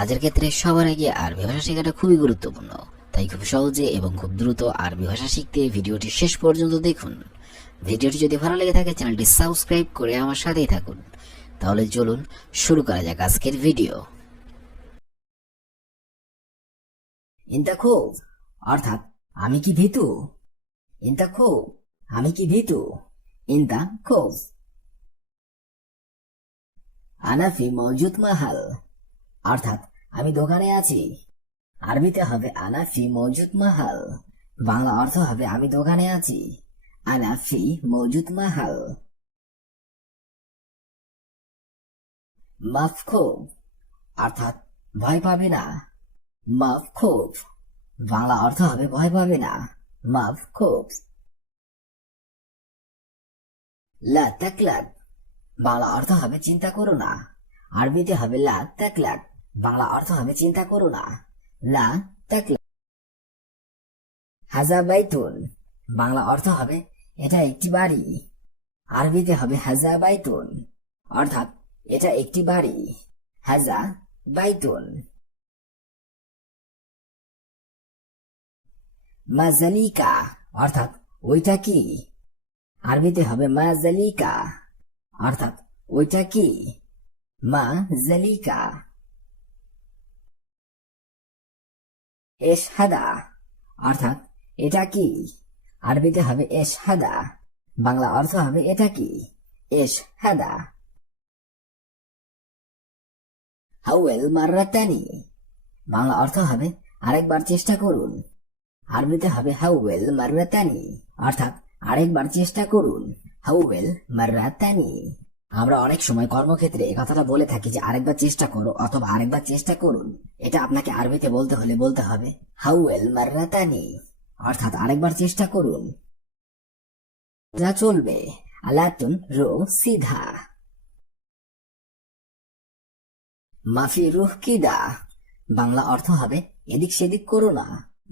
কাজের ক্ষেত্রে সবার আগে আরবি ভাষা শেখাটা খুবই গুরুত্বপূর্ণ। তাই খুব সহজে এবং খুব দ্রুত আরবি ভাষা শিখতে ভিডিওটি শেষ পর্যন্ত দেখুন। ভিডিওটি যদি ভালো লেগে থাকে চ্যানেলটি সাবস্ক্রাইব করে আমার সাথেই থাকুন। তাহলে চলুন শুরু করা যাক আজকের ভিডিও। ইনতা খুব অর্থাৎ আমি কি ভীতু। ইনতা খুব আমি কি ভীতু। ইনতা খুব। আনা ফি মওজুদ মাহাল অর্থাৎ আমি দোকানে আছি। আরবিতে হবে আনা ফি মওজুদ মাহাল, বাংলা অর্থ হবে আমি দোকানে আছি। আনা ফি মওজুদ মাহাল। মাফখুব অর্থাৎ ভয় পাবে না। মাফখুব বাংলা অর্থ হবে ভয় পাবে না। মাফখুব। লা তাকলাক বাংলা অর্থ হবে চিন্তা করো না। আরবিতে হবে লা তাকলাক, বাংলা অর্থ হবে চিন্তা করো না। লা তাকলাক। হাজা বাইতুন বাংলা অর্থ হবে এটা একটি বাড়ি। আরবিতে হবে হাজা বাইতুন অর্থাৎ এটা একটি বাড়ি। হাজা বাইতুন। মাজালিকা অর্থাৎ ওইটা কি। আরবিতে হবে মাজালিকা অর্থাৎ ওইটা কি। মাজালিকা। এশহাদা অর্থাৎ এটা কি। আরবিতে হবে এশহাদা, বাংলা অর্থ হবে এটা কি। এশহাদা। হাওয়েল মাররাতানি বাংলা অর্থ হবে আরেকবার চেষ্টা করুন। আরবিতে হবে হাওয়েল মাররাতানি অর্থাৎ আরেকবার চেষ্টা করুন। হাওয়েল মাররাতানি। আমরা অনেক সময় কর্মক্ষেত্রে এই কথাটা বলে থাকি যে আরেকবার চেষ্টা করো অথবা আরেকবার চেষ্টা করুন। এটা আপনাকে আরবিতে বলতে হলে বলতে হবে হাওয়েল মাররাতানি অর্থাৎ আরেকবার চেষ্টা করুন। যা চলবে আলাতুন রো সিধা। মাফি রুহ কিদা বাংলা অর্থ হবে এদিক সেদিক করো না।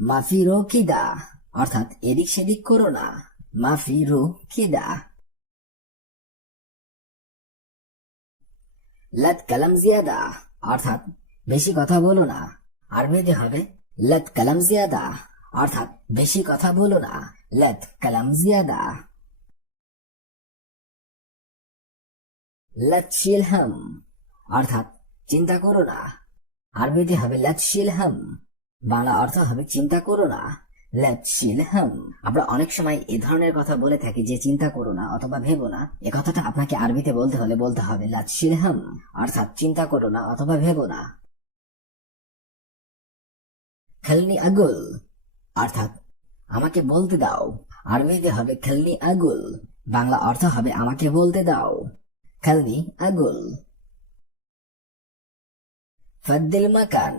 মাফি রো কিদা অর্থাৎ এদিক সেদিক করো না। মাফি রুহ কিদা। লত কলম জিয়াদা অর্থাৎ বেশি কথা বলো না। আরবিতে হবে লত কলম জিয়াদা অর্থাৎ বেশি কথা বলো না। লত কলম জিয়াদা। লত শিলহাম অর্থাৎ চিন্তা করো না। আরবিতে হবে লত শিলহাম, বাংলা অর্থ হবে চিন্তা করো না। লত শিলহাম। আমরা অনেক সময় এই ধরনের কথা বলে থাকি যে চিন্তা করো না অথবা ভেবো না। এ কথাটা আপনাকে আরবিতে বলতে হলে বলতে হবে লত শিলহাম অর্থাৎ চিন্তা করো না অথবা ভেবো না। খেলনি আগুল অর্থাৎ আমাকে বলতে দাও। আরবিতে হবে খেলনি আগুল, বাংলা অর্থ হবে আমাকে বলতে দাও। খেলনি আগুল। ফদ্দিল মাকান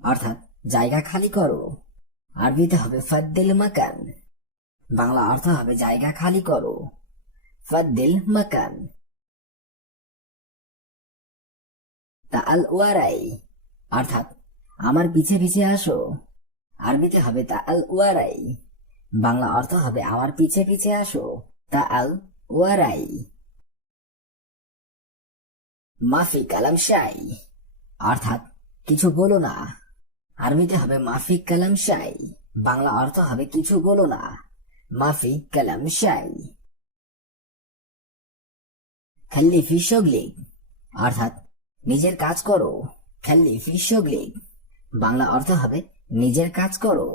অর্থাৎ জায়গা খালি করো। আরবিতে হবে ফদ্দিল মাকান, বাংলা অর্থ হবে জায়গা খালি করো। ফদ্দিল মাকান। তাআল ওয়ারাই অর্থাৎ আমার পিছে পিছে আসো। আরবিতে হবে তাআল ওয়ারাই, বাংলা অর্থ হবে আমার পিছে পিছে আসো। তাআল ওয়ারাই। মাফি কালাম শাই অর্থাৎ কিছু বলো না। আরবিতে হবে মাফি কালাম শাই, বাংলা অর্থ হবে কিছু বলো না। মাফি কালাম শাই। খাল্লি ফি শগলিক অর্থাৎ নিজের কাজ করো। খাল্লি ফি শগলিক, বাংলা অর্থ হবে নিজের কাজ করো।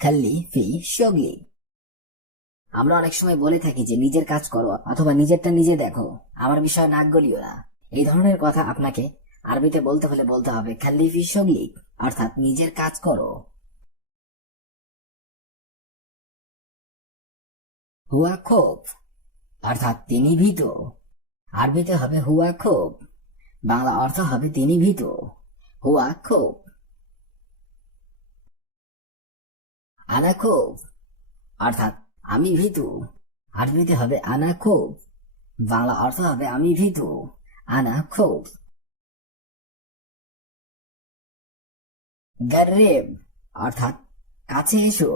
খাল্লি ফি শগলিক। আমরা অনেক সময় বলে থাকি যে নিজের কাজ করো অথবা নিজেরটা নিজে দেখো, আমার বিষয় নাক গলিও না। এই ধরনের কথা আপনাকে আরবিতে বলতে হলে বলতে হবে খাল্লি ফি শগলিক অর্থাৎ নিজের কাজ করো। হুয়া খোফ অর্থাৎ তিনি ভীত। আরবিতে হবে হুয়া খোফ, বাংলা অর্থ হবে তিনি ভীত। হুয়া খোফ। আনা খোফ অর্থাৎ আমি ভীতু। আরবিতে হবে আনা খোফ, বাংলা অর্থ হবে আমি ভীতু। আনা খোফ। গার্রেব অর্থাৎ কাছে এসো।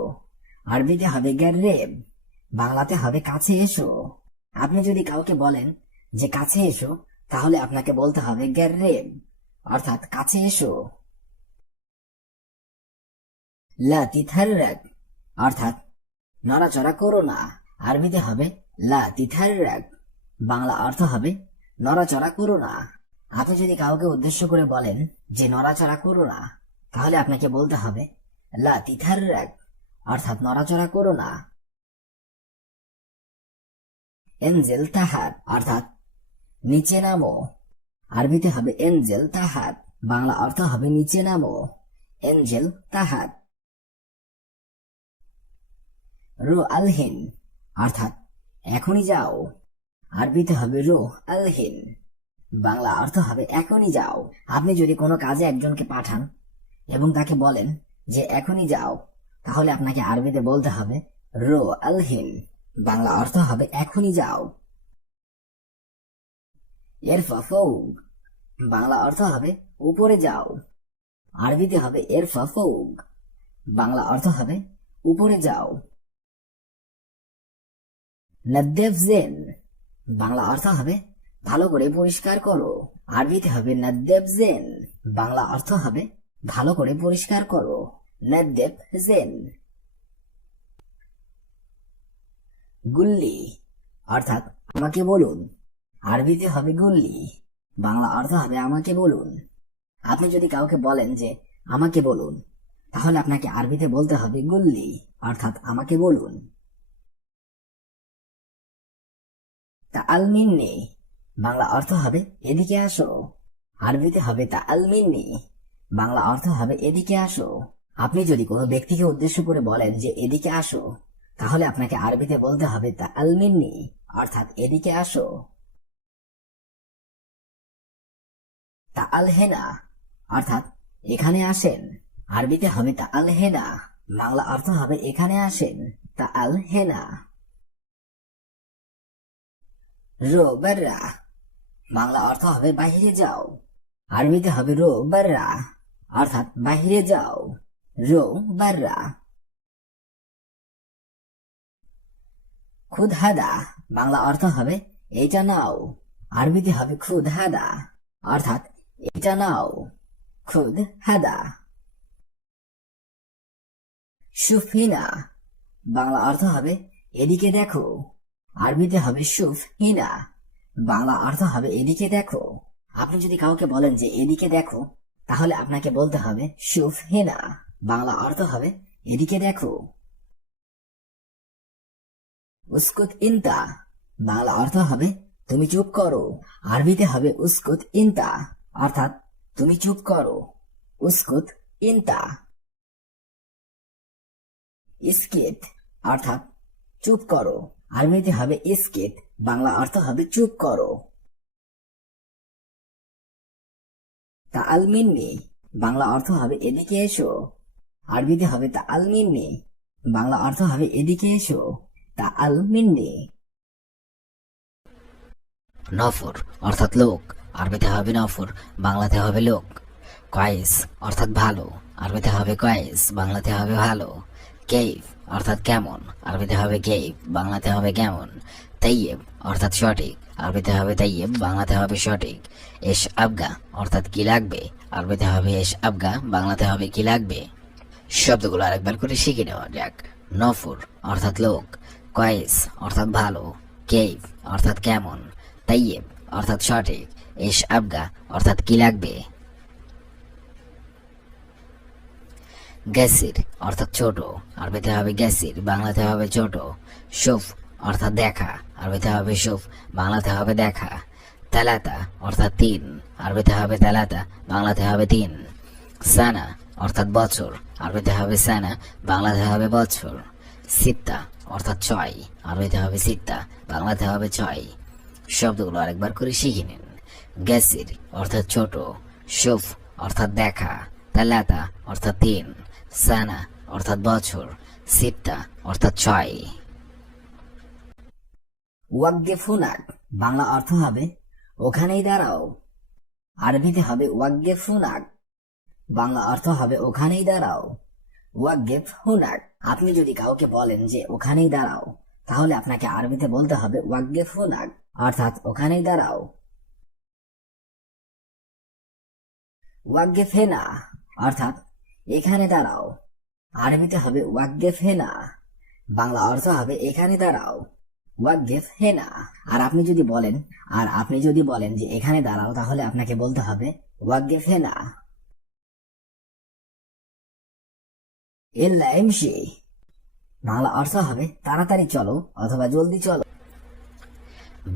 আরবিতে হবে গার্রেব, বাংলাতে হবে কাছে এসো। আপনি যদি কাউকে বলেন যে কাছে এসো, তাহলে আপনাকে বলতে হবে গার্রেব অর্থাৎ কাছে এসো। লা তিতাহাররাক অর্থাৎ নড়াচড়া করো না। আরবিতে হবে লা তিতাহাররাক, বাংলা অর্থ হবে নড়াচড়া করো না। আপনি যদি কাউকে উদ্দেশ্য করে বলেন যে নড়াচড়া করো না, তাহলে আপনাকে বলতে হবে লা তিতাহাররাক অর্থাৎ নড়াচড়া করো না। এনজেল তাহাত অর্থাৎ নিচে নামো। আরবিতে হবে এনজেল তাহাত, বাংলা অর্থ হবে নিচে নামো। এনজেল তাহাত। রো আলহিন অর্থাৎ এখনই যাও। আরবিতে হবে রো আলহিন, বাংলা অর্থ হবে এখনই যাও। আপনি যদি কোনো কাজে একজনকে পাঠান এবং তাকে বলেন যে এখনই যাও, তাহলে আপনাকে আরবিতে বলতে হবে রো আলহিন, বাংলা অর্থ হবে এখনই যাও। ইরফা ফৌক, বাংলা অর্থ হবে উপরে যাও। আরবিতে হবে ইরফা ফৌক, বাংলা অর্থ হবে উপরে যাও। নদ্দেফ জেন, বাংলা অর্থ হবে ভালো করে পরিষ্কার করো। আরবিতে হবে নদ্দেফ জেন, বাংলা অর্থ হবে ভালো করে পরিষ্কার করো। নদ্দেফ জেন। গুল্লি অর্থাৎ আমাকে বলুন। আরবিতে হবে গুল্লি, বাংলা অর্থ হবে আমাকে বলুন। আপনি যদি কাউকে বলেন যে আমাকে বলুন, তাহলে আপনাকে আরবিতে বলতে হবে গুল্লি অর্থাৎ আমাকে বলুন। তাআল মিন্নি, বাংলা অর্থ হবে এদিকে আসো। আরবিতে হবে তাআল মিন্নি, বাংলা অর্থ হবে এদিকে আসো। আপনি যদি কোনো ব্যক্তিকে উদ্দেশ্য করে বলেন যে এদিকে আসো, তাহলে আপনাকে আরবিতে বলতে হবে তাআল মিন্নি অর্থাৎ এদিকে আসো। তাআল হেনা অর্থাৎ এখানে আসেন। আরবিতে হবে তাআল হেনা, বাংলা অর্থ হবে এখানে আসেন। তাআল হেনা। রো বাররা, বাংলা অর্থ হবে বাহিরে যাও। আরবিতে হবে রো বাররা অর্থাৎ বাহিরে যাও। রো বাররা। খুদ হাদা, বাংলা অর্থ হবে এটা নাও। আরবিতে হবে খুদ হাদা অর্থাৎ এটা নাও। খুদ হাদা। শুফ হিনা, বাংলা অর্থ হবে এদিকে দেখো। আরবিতে হবে শুফ হিনা, বাংলা অর্থ হবে এদিকে দেখো। আপনি যদি কাউকে বলেন যে এদিকে দেখো, তাহলে আপনাকে বলতে হবে শুফ হিনা, বাংলা অর্থ হবে এদিকে দেখো। উস্কুত ইনতা, বাংলা অর্থ হবে তুমি চুপ করো। আরবিতে হবে উস্কুত ইনতা অর্থাৎ তুমি চুপ করো। উস্কুত ইনতা। ইস্কিত অর্থাৎ চুপ করো। আরবিতে হবে ইস্কিত, বাংলা অর্থ হবে চুপ করো। তাআল মিন্নি, বাংলা অর্থ হবে এদিকে এসো। আরবিতে হবে তাআল মিন্নি, বাংলা অর্থ হবে এদিকে এসো। তাআল মিন্নি। নফর অর্থাৎ লোক, আরবিতে হবে নফর, বাংলাতে হবে লোক। কয়েস অর্থাৎ ভালো, আরবিতে হবে কয়েস, বাংলাতে হবে ভালো। কেইফ অর্থাৎ কেমন, আরবিতে হবে কেইফ, বাংলাতে হবে কেমন। তাইয়েব অর্থাৎ সঠিক, আরবিতে হবে তাইয়েব, বাংলাতে হবে সঠিক। এশ আবগা অর্থাৎ কি লাগবে, আরবিতে হবে এশ আবগা, বাংলাতে হবে কি লাগবে। শব্দগুলো আরেকবার করে শিখে নেওয়া যাক। নফর অর্থাৎ লোক, কয়েস অর্থাৎ ভালো, কেইফ অর্থাৎ কেমন, তাইয়েব অর্থাৎ সঠিক, এশ আবগা অর্থাৎ কি লাগবে। গ্যাসির অর্থাৎ ছোট, আরবিতে হবে গ্যাসির, বাংলাতে হবে ছোট। শুফ অর্থাৎ দেখা, আরবিতে হবে শুফ, বাংলাতে হবে দেখা। তালাতা অর্থাৎ তিন, আরবিতে হবে তালাতা, বাংলাতে হবে তিন। সানা অর্থাৎ বছর, আরবিতে হবে সানা, বাংলাতে হবে বছর। সিত্তা অর্থাৎ ছয়, আরবিতে হবে সিত্তা, বাংলাতে হবে ছয়। শব্দগুলো আরেকবার করে শিখে নিন। গ্যাসির অর্থাৎ ছোট, শুফ অর্থাৎ দেখা, তালাতা অর্থাৎ তিন, সানা অর্থাৎ বছর, সিত্তা অর্থাৎ ছয়। ওয়াকগেফুনাক, বাংলা অর্থ হবে ওখানেই দাঁড়াও। আরবিতে হবে ওয়াকগেফুনাক, বাংলা অর্থ হবে ওখানেই দাঁড়াও। ওয়াকগেফুনাক। আপনি যদি কাউকে বলেন যে ওখানেই দাঁড়াও, তাহলে আপনাকে আরবিতে বলতে হবে ওয়াকগেফুনাক অর্থাৎ ওখানেই দাঁড়াও। ওয়াকগেফেনা অর্থাৎ এখানে দাঁড়াও। আরবিতে হবে ওয়াকগেফ হেনা, বাংলা অর্থ হবে এখানে দাঁড়াও, ওয়াকগেফ হেনা। আর আপনি যদি বলেন যে এখানে দাঁড়াও, তাহলে আপনাকে বলতে হবে ওয়াকগেফ হেনা। ইল্লা ইমশি, বাংলা অর্থ হবে তাড়াতাড়ি চলো অথবা জলদি চলো।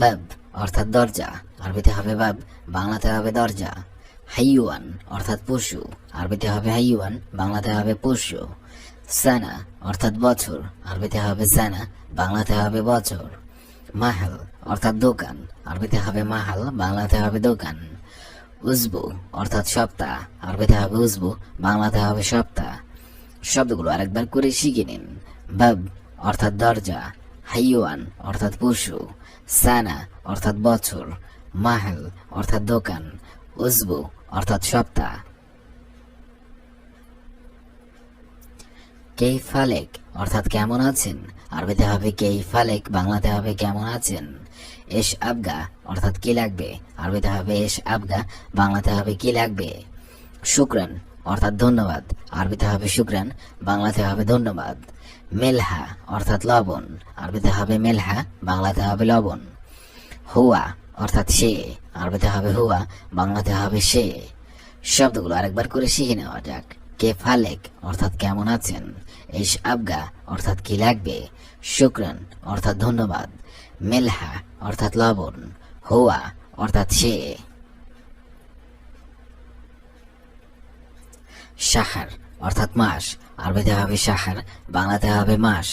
বাব অর্থাৎ দরজা, আরবিতে হবে বাব, বাংলাতে হবে দরজা। হাইওয়ান অর্থাৎ পশু, আরবিতে হবে হাইওয়ান, বাংলাতে হবে পশু। সানা অর্থাৎ বছর, আরবিতে হবে সানা, বাংলাতে হবে বছর। মাহাল অর্থাৎ দোকান, আরবিতে হবে মাহাল, বাংলাতে হবে দোকান। উজবু অর্থাৎ সপ্তাহ, আরবিতে হবে উজবু, বাংলাতে হবে সপ্তাহ। শব্দগুলো আরেকবার করে শিখে নিন। বাব অর্থাৎ দরজা, হাইওয়ান অর্থাৎ পশু, সানা অর্থাৎ বছর, মাহাল অর্থাৎ দোকান, উজবু অর্থাৎ সপ্তাহ। কেইফালেক অর্থাৎ কেমন আছেন, আরবিতে হবে কেইফালেক, বাংলাতে হবে কেমন আছেন। এশ আবগা অর্থাৎ কি লাগবে, আরবিতে হবে এশ আবগা, বাংলাতে হবে কি লাগবে। শুক্রান অর্থাৎ ধন্যবাদ, আরবিতে হবে শুক্রান, বাংলাতে হবে ধন্যবাদ। মেলহা অর্থাৎ লবণ, আরবিতে হবে মেলহা, বাংলাতে হবে লবণ। হুয়া অর্থাৎ সে, আরবিতে হবে হুয়া, বাংলাতে হবে সে। শব্দগুলো আরেকবার করে শিখে নেওয়া যাক। কে ফালেক অর্থাৎ কেমন আছেন, এশ আবগা অর্থাৎ কি লাগবে, শুক্রান অর্থাৎ ধন্যবাদ, মেলহা অর্থাৎ লবণ, হুয়া অর্থাৎ সে। শাহার অর্থাৎ মাস, আরবিতে হবে শাহার, বাংলাতে হবে মাস।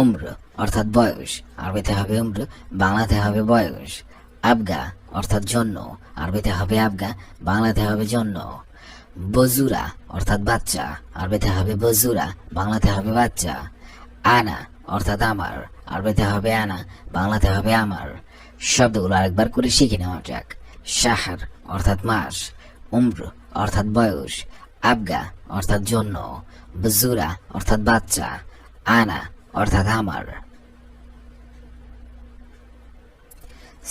উম্র অর্থাৎ বয়স, আরবিতে হবে উম্র, বাংলাতে হবে বয়স। আবগা অর্থাৎ জন্য, আরবিতে হবে আবগা, বাংলাতে হবে জন্য। বজুরা অর্থাৎ বাচ্চা, আরবিতে হবে বজুরা, বাংলাতে হবে বাচ্চা। আনা অর্থাৎ আমার, আরবিতে হবে আনা, বাংলাতে হবে আমার। শব্দগুলো আরেকবার করে শিখে নেওয়া যাক। শাহার অর্থাৎ মাস, উম্র অর্থাৎ বয়স, আবগা অর্থাৎ জন্য, বজুরা অর্থাৎ বাচ্চা, আনা অর্থাৎ আমার।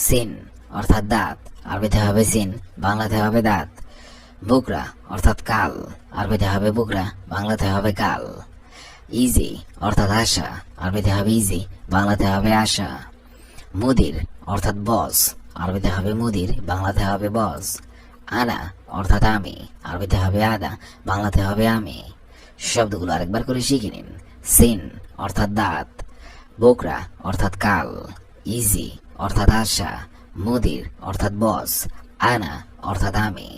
সিন অর্থাৎ দাঁত, আরবিতে হবে সিন, বাংলাতে হবে দাঁত। বুকরা অর্থাৎ কাল, আরবিতে হবে বুকরা, বাংলাতে হবে কাল। ইজি অর্থাৎ আশা, আরবিতে হবে ইজি, বাংলাতে হবে আশা। মুদির অর্থাৎ বস, আরবিতে হবে মুদির, বাংলাতে হবে বস। আনা অর্থাৎ আমি, আরবিতে হবে আদা, বাংলাতে হবে আমি। শব্দগুলো আরেকবার করে শিখে নিন। সিন অর্থাৎ দাঁত, বোকরা অর্থাৎ কাল, ইজি অর্থাৎ আশা, মুদির অর্থাৎ বস, আনা অর্থাৎ আমি।